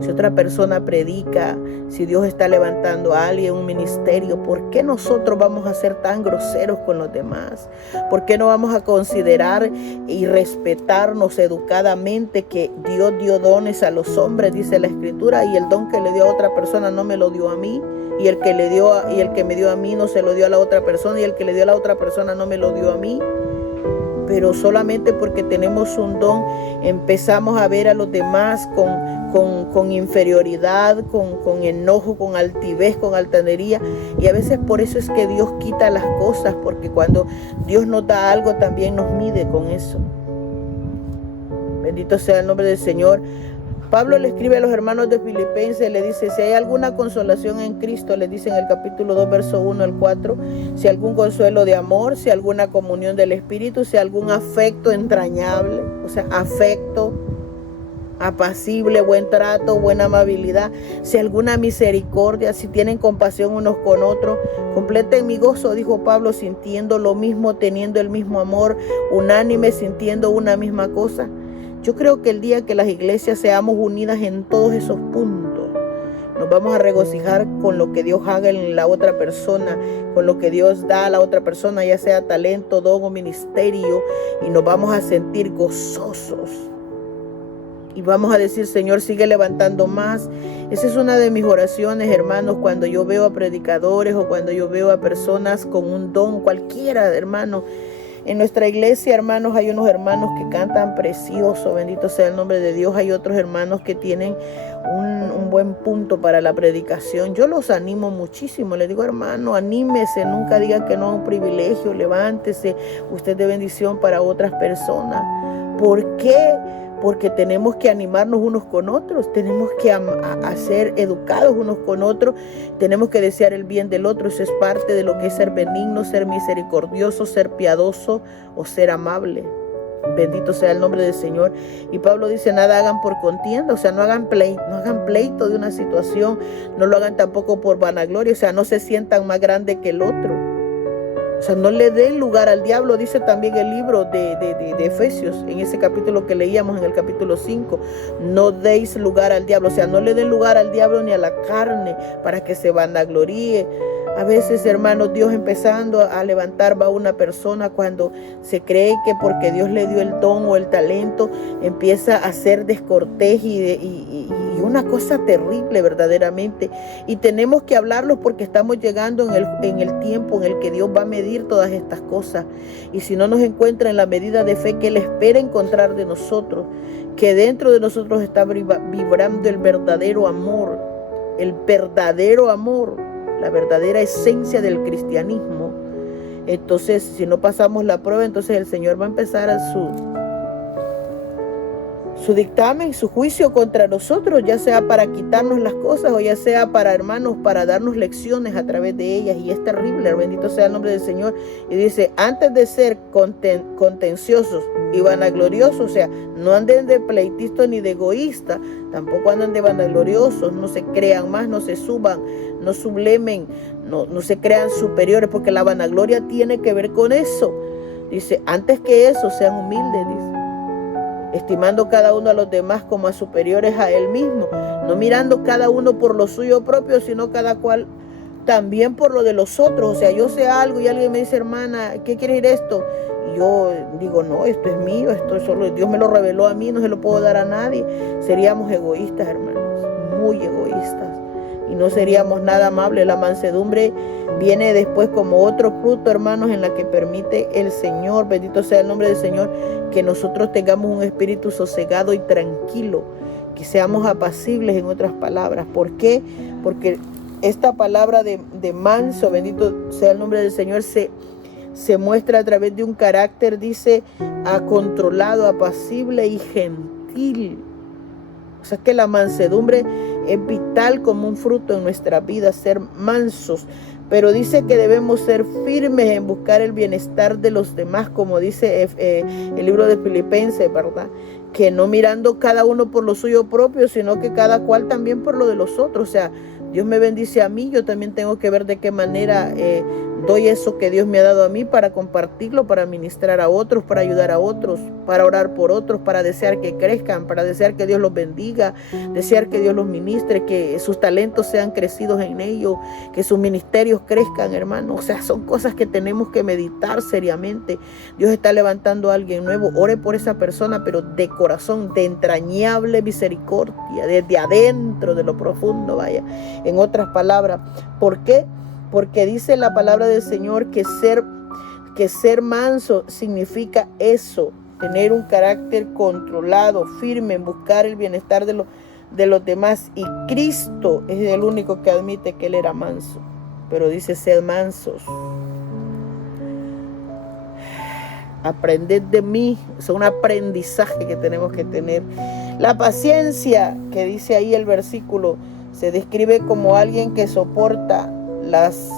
Si otra persona predica, si Dios está levantando a alguien, un ministerio, ¿por qué nosotros vamos a ser tan groseros con los demás? ¿Por qué no vamos a considerar y respetarnos educadamente que Dios dio dones a los hombres, dice la Escritura, y el don que le dio a otra persona no me lo dio a mí? Y el que me dio a mí no se lo dio a la otra persona, y el que le dio a la otra persona no me lo dio a mí. Pero solamente porque tenemos un don empezamos a ver a los demás con inferioridad, con enojo, con altivez, con altanería. Y a veces por eso es que Dios quita las cosas, porque cuando Dios nos da algo también nos mide con eso. Bendito sea el nombre del Señor. Pablo le escribe a los hermanos de Filipenses, le dice, si hay alguna consolación en Cristo, le dice en el capítulo 2, verso 1 al 4, si algún consuelo de amor, si alguna comunión del Espíritu, si algún afecto entrañable, o sea, afecto apacible, buen trato, buena amabilidad, si alguna misericordia, si tienen compasión unos con otros, completen mi gozo, dijo Pablo, sintiendo lo mismo, teniendo el mismo amor, unánime, sintiendo una misma cosa. Yo creo que el día que las iglesias seamos unidas en todos esos puntos, nos vamos a regocijar con lo que Dios haga en la otra persona, con lo que Dios da a la otra persona, ya sea talento, don o ministerio, y nos vamos a sentir gozosos. Y vamos a decir, Señor, sigue levantando más. Esa es una de mis oraciones, hermanos, cuando yo veo a predicadores o cuando yo veo a personas con un don, cualquiera, hermano. En nuestra iglesia, hermanos, hay unos hermanos que cantan precioso, bendito sea el nombre de Dios. Hay otros hermanos que tienen un buen punto para la predicación. Yo los animo muchísimo. Les digo, hermano, anímese, nunca diga que no es un privilegio, levántese. Usted es de bendición para otras personas. ¿Por qué? Porque tenemos que animarnos unos con otros, tenemos que ser educados unos con otros, tenemos que desear el bien del otro. Eso es parte de lo que es ser benigno, ser misericordioso, ser piadoso o ser amable. Bendito sea el nombre del Señor. Y Pablo dice, nada hagan por contienda, o sea, no hagan pleito de una situación, no lo hagan tampoco por vanagloria, o sea, no se sientan más grandes que el otro. O sea, no le den lugar al diablo, dice también el libro de Efesios, en ese capítulo que leíamos en el capítulo 5. No deis lugar al diablo, o sea, no le den lugar al diablo ni a la carne para que se vanagloríe. A veces, hermanos, Dios empezando a levantar va a una persona cuando se cree que porque Dios le dio el don o el talento, empieza a ser descortés y una cosa terrible verdaderamente. Y tenemos que hablarlo porque estamos llegando en el tiempo en el que Dios va a medir todas estas cosas. Y si no nos encuentra en la medida de fe que Él espera encontrar de nosotros, que dentro de nosotros está vibrando el verdadero amor, la verdadera esencia del cristianismo. Entonces, si no pasamos la prueba, entonces el Señor va a empezar a su dictamen, su juicio contra nosotros, ya sea para quitarnos las cosas o ya sea para, hermanos, para darnos lecciones a través de ellas. Y es terrible, bendito sea el nombre del Señor. Y dice, antes de ser contenciosos y vanagloriosos, o sea, no anden de pleitistas ni de egoístas, tampoco anden de vanagloriosos, no se crean más, no se suban, no sublemen, no se crean superiores, porque la vanagloria tiene que ver con eso. Dice, antes que eso, sean humildes, dice, estimando cada uno a los demás como a superiores a él mismo, no mirando cada uno por lo suyo propio, sino cada cual también por lo de los otros. O sea, yo sé algo y alguien me dice, hermana, ¿qué quiere ir esto? Y yo digo, no, esto es mío, esto solo Dios me lo reveló a mí, no se lo puedo dar a nadie. Seríamos egoístas, hermanos, muy egoístas, y no seríamos nada amables. La mansedumbre viene después como otro fruto, hermanos, en la que permite el Señor, bendito sea el nombre del Señor, que nosotros tengamos un espíritu sosegado y tranquilo, que seamos apacibles, en otras palabras. ¿Por qué? Porque esta palabra de manso, bendito sea el nombre del Señor, se muestra a través de un carácter, dice, controlado, apacible y gentil. O sea que la mansedumbre es vital como un fruto en nuestra vida, ser mansos. Pero dice que debemos ser firmes en buscar el bienestar de los demás, como dice el libro de Filipenses, ¿verdad? Que no mirando cada uno por lo suyo propio, sino que cada cual también por lo de los otros. O sea, Dios me bendice a mí, yo también tengo que ver de qué manera doy eso que Dios me ha dado a mí para compartirlo, para ministrar a otros, para ayudar a otros, para orar por otros, para desear que crezcan, para desear que Dios los bendiga, desear que Dios los ministre, que sus talentos sean crecidos en ellos, que sus ministerios crezcan, hermano. O sea, son cosas que tenemos que meditar seriamente. Dios está levantando a alguien nuevo. Ore por esa persona, pero de corazón, de entrañable misericordia, desde adentro, de lo profundo, vaya. En otras palabras, ¿por qué? Porque dice la palabra del Señor que ser manso significa eso, tener un carácter controlado, firme, en buscar el bienestar de los demás. Y Cristo es el único que admite que Él era manso, pero dice sed mansos. Aprended de mí, es un aprendizaje que tenemos que tener. La paciencia, que dice ahí el versículo, se describe como alguien que soporta las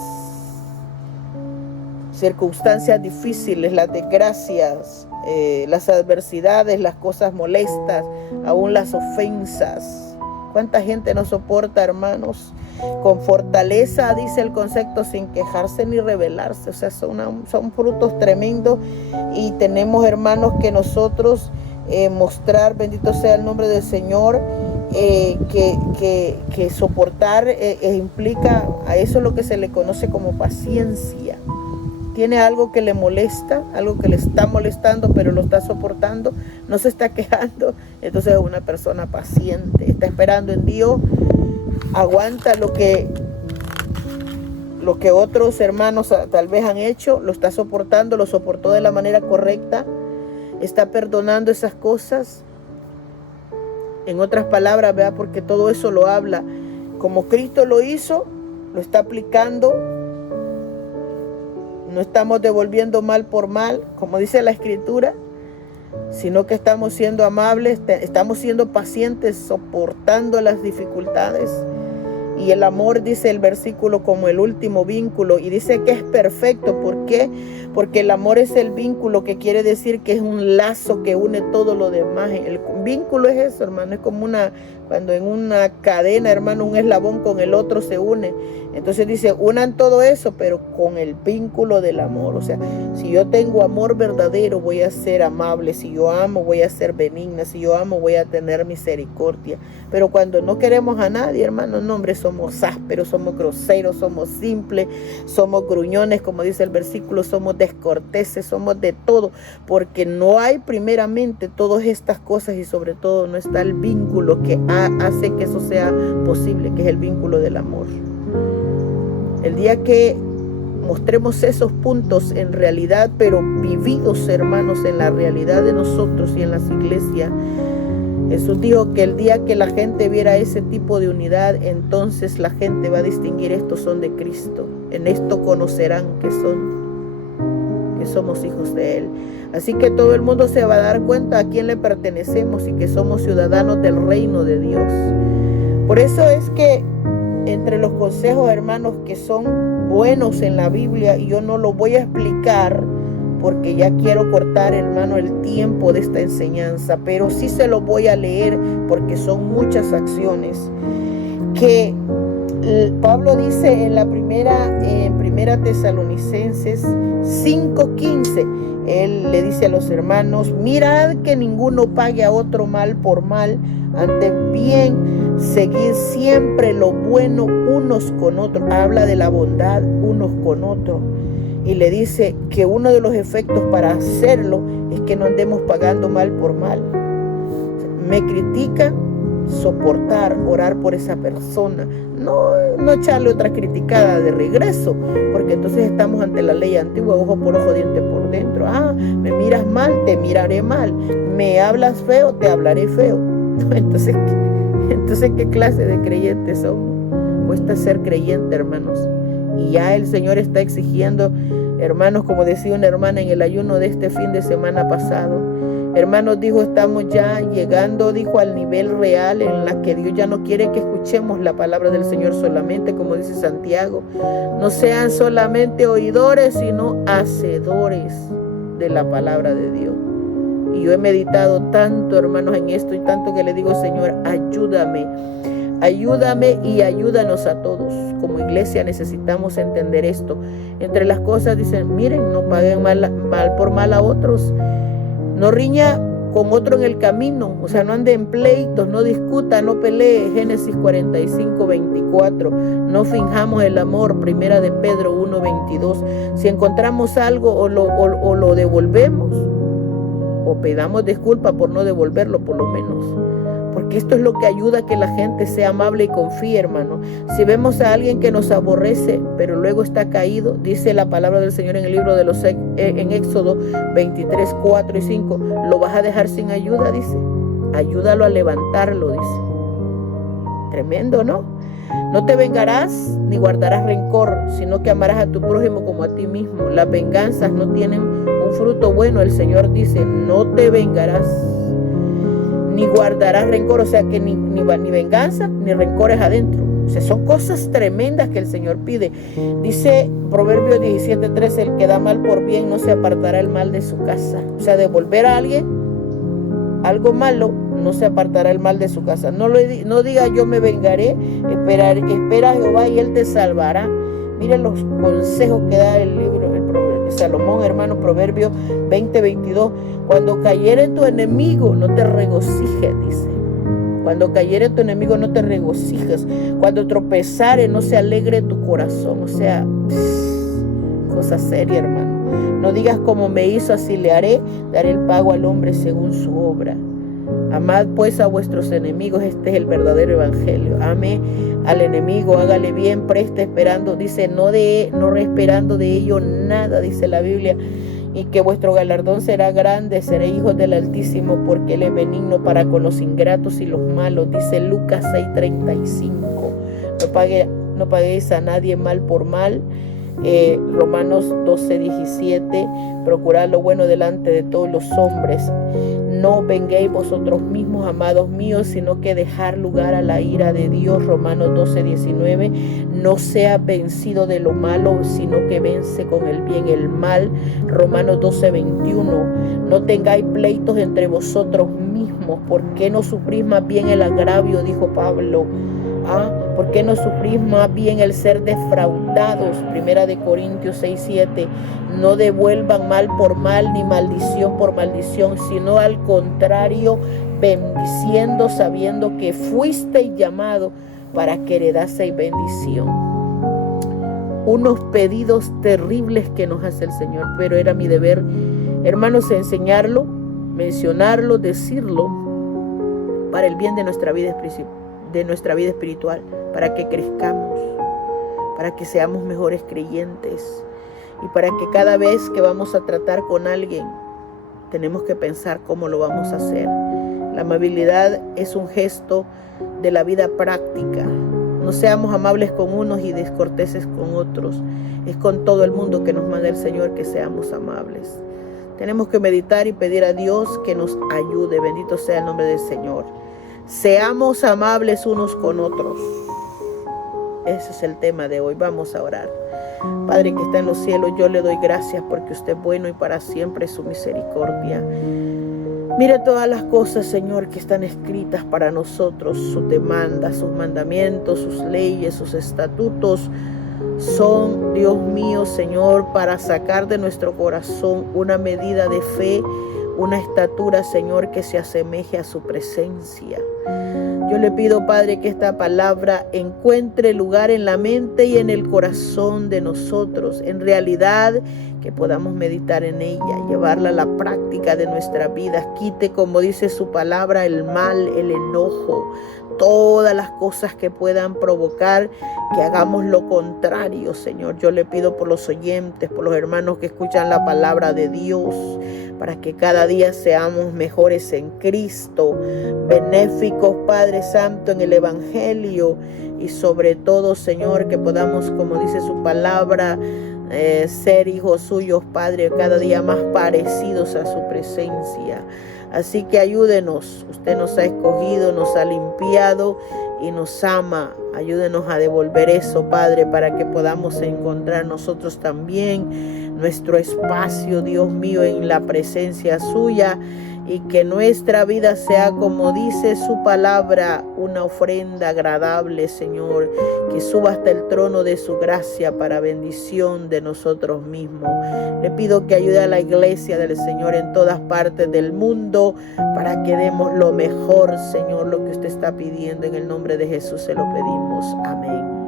circunstancias difíciles, las desgracias, las adversidades, las cosas molestas, aún las ofensas. ¿Cuánta gente no soporta, hermanos? Con fortaleza, dice el concepto, sin quejarse ni rebelarse. O sea, son frutos tremendos, y tenemos, hermanos, que nosotros mostrar, bendito sea el nombre del Señor, que soportar implica a eso lo que se le conoce como paciencia. Tiene algo que le molesta, algo que le está molestando, pero lo está soportando, no se está quejando. Entonces es una persona paciente, está esperando en Dios, aguanta lo que otros hermanos tal vez han hecho, lo está soportando, lo soportó de la manera correcta, está perdonando esas cosas. En otras palabras, vea, porque todo eso lo habla. Como Cristo lo hizo, lo está aplicando. No estamos devolviendo mal por mal, como dice la Escritura, sino que estamos siendo amables, estamos siendo pacientes, soportando las dificultades. Y el amor, dice el versículo, como el último vínculo, y dice que es perfecto. ¿Por qué? Porque el amor es el vínculo, que quiere decir que es un lazo que une todo lo demás. El vínculo es eso, hermano, es como cuando en una cadena, hermano, un eslabón con el otro se une. Entonces dice, unan todo eso, pero con el vínculo del amor. O sea, si yo tengo amor verdadero, voy a ser amable. Si yo amo, voy a ser benigna. Si yo amo, voy a tener misericordia. Pero cuando no queremos a nadie, hermano, no, hombre, somos ásperos, somos groseros, somos simples, somos gruñones, como dice el versículo, somos descorteses, somos de todo, porque no hay primeramente todas estas cosas, y sobre todo no está el vínculo que hace que eso sea posible, que es el vínculo del amor. El día que mostremos esos puntos en realidad, pero vividos, hermanos, en la realidad de nosotros y en las iglesias, Jesús dijo que el día que la gente viera ese tipo de unidad, entonces la gente va a distinguir: estos son de Cristo. En esto conocerán que somos hijos de Él. Así que todo el mundo se va a dar cuenta a quién le pertenecemos y que somos ciudadanos del reino de Dios. Por eso es que entre los consejos, hermanos, que son buenos en la Biblia, y yo no lo voy a explicar porque ya quiero cortar, hermano, el tiempo de esta enseñanza, pero sí se lo voy a leer porque son muchas acciones que Pablo dice en primera Tesalonicenses 5:15. Él le dice a los hermanos: mirad que ninguno pague a otro mal por mal, antes bien seguid siempre lo bueno unos con otros. Habla de la bondad unos con otros. Y le dice que uno de los efectos para hacerlo es que no andemos pagando mal por mal. Me critica, soportar, orar por esa persona, no echarle otra criticada de regreso, porque entonces estamos ante la ley antigua, ojo por ojo, diente por dentro. Me miras mal, te miraré mal, me hablas feo, te hablaré feo. Entonces Entonces, ¿qué clase de creyentes somos? Cuesta ser creyente, hermanos. Y ya el Señor está exigiendo, hermanos, como decía una hermana en el ayuno de este fin de semana pasado, hermanos, dijo, estamos ya llegando, dijo, al nivel real en la que Dios ya no quiere que escuchemos la palabra del Señor solamente, como dice Santiago. No sean solamente oidores, sino hacedores de la palabra de Dios. Y yo he meditado tanto, hermanos, en esto y tanto que le digo, Señor, ayúdame y ayúdanos a todos. Como iglesia necesitamos entender esto. Entre las cosas dicen, miren, no paguen mal por mal a otros. No riña con otro en el camino, o sea, no ande en pleitos, no discuta, no pelee. Génesis 45:24. No finjamos el amor. Primera de Pedro 1:22. Si encontramos algo o lo devolvemos, o pedamos disculpa por no devolverlo por lo menos. Porque esto es lo que ayuda a que la gente sea amable y confíe, hermano. Si vemos a alguien que nos aborrece, pero luego está caído, dice la palabra del Señor en el libro de en Éxodo 23, 4 y 5, ¿lo vas a dejar sin ayuda? Dice, ayúdalo a levantarlo, dice. Tremendo, ¿no? No te vengarás ni guardarás rencor, sino que amarás a tu prójimo como a ti mismo. Las venganzas no tienen un fruto bueno. El Señor dice, no te vengarás ni guardarás rencor, o sea que ni venganza ni rencores adentro. O sea, son cosas tremendas que el Señor pide. Dice Proverbios 17:13, el que da mal por bien no se apartará el mal de su casa. O sea, devolver a alguien algo malo, no se apartará el mal de su casa. No diga yo me vengaré, espera a Jehová y Él te salvará. Miren los consejos que da el libro de Salomón, hermano, Proverbios 20:22. Cuando cayere tu enemigo, no te regocijes, dice. Cuando cayere tu enemigo, no te regocijes. Cuando tropezare, no se alegre tu corazón. O sea, cosa seria, hermano. No digas como me hizo, así le haré. Daré el pago al hombre según su obra. Amad pues a vuestros enemigos. Este es el verdadero evangelio. Ame al enemigo, hágale bien, preste esperando. Dice, no esperando de ello nada, dice la Biblia. Y que vuestro galardón será grande, seréis hijos del Altísimo, porque Él es benigno para con los ingratos y los malos. Dice Lucas 6:35. No paguéis a nadie mal por mal. Romanos 12:17. Procurad lo bueno delante de todos los hombres. No venguéis vosotros mismos, amados míos, sino que dejar lugar a la ira de Dios. Romanos 12:19. No sea vencido de lo malo, sino que vence con el bien el mal. Romanos 12:21. No tengáis pleitos entre vosotros mismos. ¿Por qué no sufrís más bien el agravio? Dijo Pablo. ¿Por qué no sufrís más bien el ser defraudados? Primera de Corintios 6:7. No devuelvan mal por mal ni maldición por maldición, sino al contrario, bendiciendo, sabiendo que fuisteis llamados para que heredaseis bendición. Unos pedidos terribles que nos hace el Señor, pero era mi deber, hermanos, enseñarlo, mencionarlo, decirlo, para el bien de nuestra vida espiritual, para que crezcamos, para que seamos mejores creyentes y para que cada vez que vamos a tratar con alguien tenemos que pensar cómo lo vamos a hacer. La amabilidad es un gesto de la vida práctica. No seamos amables con unos y descorteses con otros. Es con todo el mundo que nos manda el Señor que seamos amables. Tenemos que meditar y pedir a Dios que nos ayude. Bendito sea el nombre del Señor. Seamos amables unos con otros. Ese es el tema de hoy. Vamos a orar. Padre que está en los cielos, yo le doy gracias porque usted es bueno y para siempre es su misericordia. Mire todas las cosas, Señor, que están escritas para nosotros. Sus demandas, sus mandamientos, sus leyes, sus estatutos son, Dios mío, Señor, para sacar de nuestro corazón una medida de fe, una estatura, Señor, que se asemeje a su presencia. Yo le pido, Padre, que esta palabra encuentre lugar en la mente y en el corazón de nosotros. En realidad, que podamos meditar en ella, llevarla a la práctica de nuestra vida. Quite, como dice su palabra, el mal, el enojo, todas las cosas que puedan provocar que hagamos lo contrario, Señor. Yo le pido por los oyentes, por los hermanos que escuchan la palabra de Dios, para que cada día seamos mejores en Cristo, benéficos, Padre Santo, en el Evangelio, y sobre todo, Señor, que podamos, como dice su palabra, ser hijos suyos, Padre, cada día más parecidos a su presencia. Así que ayúdenos, usted nos ha escogido, nos ha limpiado y nos ama. Ayúdenos a devolver eso, Padre, para que podamos encontrar nosotros también nuestro espacio, Dios mío, en la presencia suya, y que nuestra vida sea, como dice su palabra, una ofrenda agradable, Señor, que suba hasta el trono de su gracia para bendición de nosotros mismos. Le pido que ayude a la iglesia del Señor en todas partes del mundo para que demos lo mejor, Señor, lo que usted está pidiendo. En el nombre de Jesús se lo pedimos. Amén.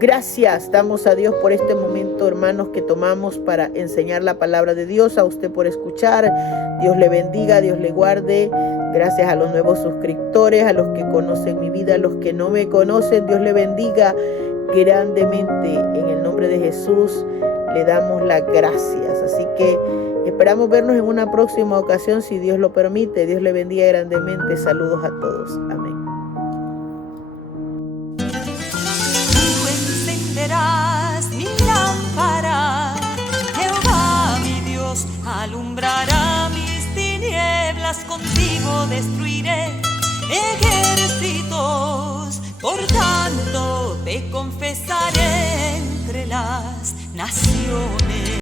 Gracias, damos a Dios por este momento, hermanos, que tomamos para enseñar la palabra de Dios. A usted por escuchar. Dios le bendiga, Dios le guarde. Gracias a los nuevos suscriptores, a los que conocen mi vida, a los que no me conocen. Dios le bendiga grandemente. En el nombre de Jesús le damos las gracias. Así que esperamos vernos en una próxima ocasión, si Dios lo permite. Dios le bendiga grandemente. Saludos a todos. Amén. Mi lámpara, Jehová mi Dios, alumbrará mis tinieblas, contigo destruiré ejércitos. Por tanto te confesaré entre las naciones.